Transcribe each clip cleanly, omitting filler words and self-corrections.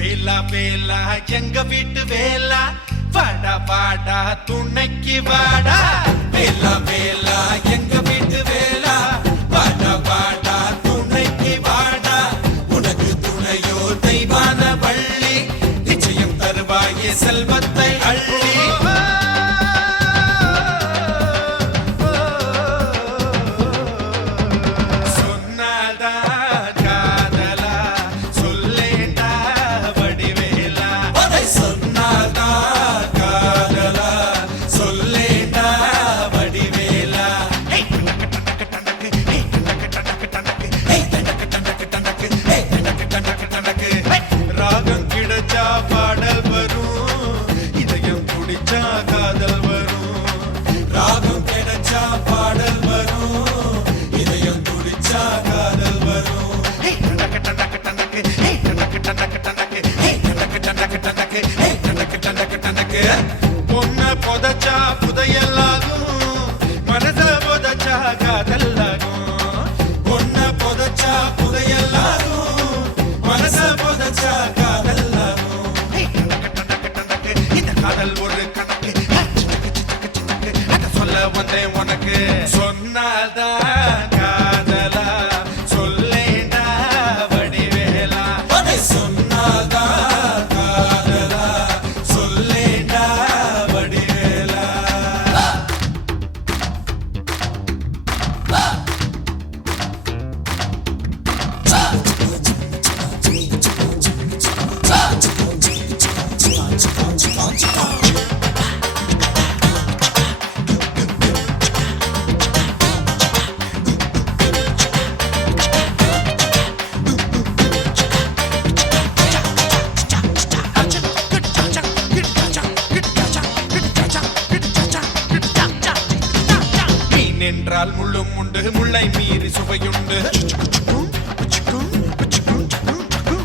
வேலா வேலா எங்க வீட்டு வேலா வாடா வாடா துணைக்கு வாடா வேலா வேலா எங்க வீட்டு வேலா வாடா வாடா துணைக்கு வாடா உனக்கு துணையோ தெய்வான வள்ளி நிச்சயம் தருவாயே செல்வத்தை அள்ளி பொண்ண பொதச்சா புதையல்லாகும் மனச பொதச்சா காதல்லாகும் பொண்ண பொதச்சா புதையல்லாகும் மனச பொதச்சா காதல்லாகும் இந்த காதல் ஒரு கணக்கு அத சொல்ல வந்தேன் உனக்கு சொன்னாதான் காதலா சொல்லேண்டா வடிவேலா சொன்னாதான் என்றால் முள்ளும் உண்டு முல்லை மீறி சுவையுண்டு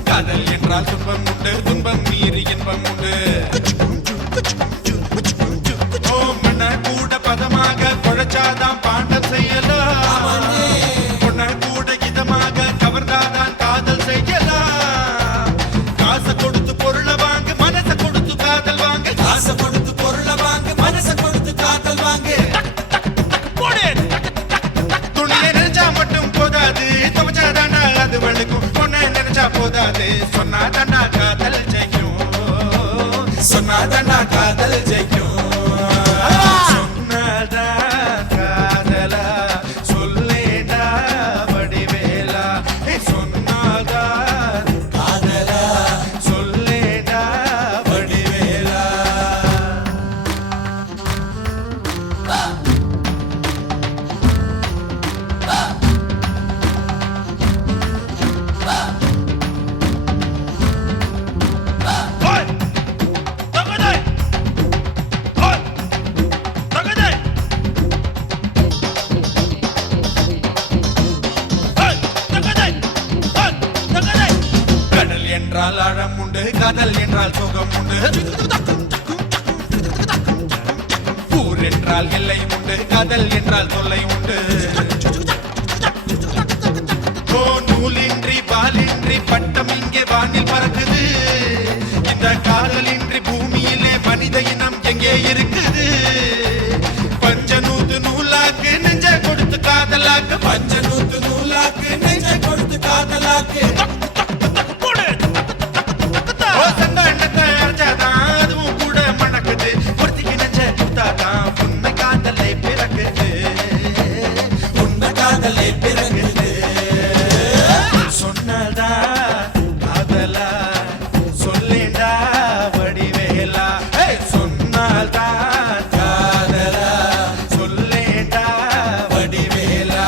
காதல் என்றால் துன்பம் உண்டு துன்பம் மீறி இன்பம் உண்டு மண்ண கூட பதமாக குழைச்சாதான் பாண்டம் செய்யலாம் பொண்ண கூட இதமாக கவர்ந்தாதான் காதல் செய்யலாம் காசை கொடுத்து பொருளை வாங்க மனசை கொடுத்து காதல் வாங்க காசை கொடுத்து பொருளை வாங்க மனசை கொடுத்து காதல் வாங்க போதாது சொன்னாதண்டா காதல் ஜெயிக்கும் சொன்னாதண்டா காதல் ஜெயிக்கும் சொன்னாதா காதலா சொல்லேடா வடிவேலா சொன்னாதா காதலா சொல்லேடா வடிவேலா என்றால் ஆழம் உண்டு காதல் என்றால் சுகம் உண்டு ஊர் என்றால் எல்லை உண்டு காதல் என்றால் தொல்லை உண்டு நூலின்றி பாலின்றி பட்டம் இங்கே வானில் பறக்குது இந்த காதலின்றி பூமியிலே மனித இனம் எங்கே இருக்குது பஞ்சநூத்து நூலாக்கு நெஞ்ச கொடுத்து காதலாக்கு பஞ்சநூத்து நூலாக்கு நெஞ்ச கொடுத்து காதலாக்கு சொன்னதா காதலா சொல்லேண்டா வடிவேலா சொன்னதா காதலா சொல்லேண்டா வடிவேலா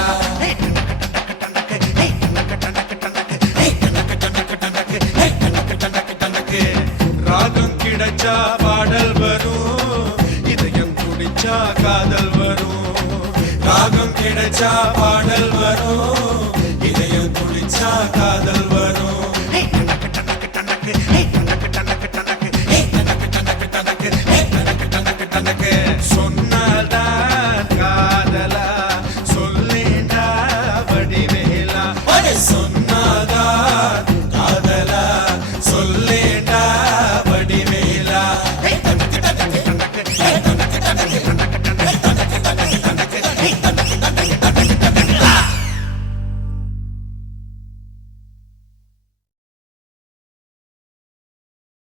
ராகம் கிடைச்சா பாடல் வரும் இதயம் துடிச்சா காதல் வரும் ராகம் கிடைச்சா பாடல் வரும் இதயம் துடிச்சா காதல் வரும்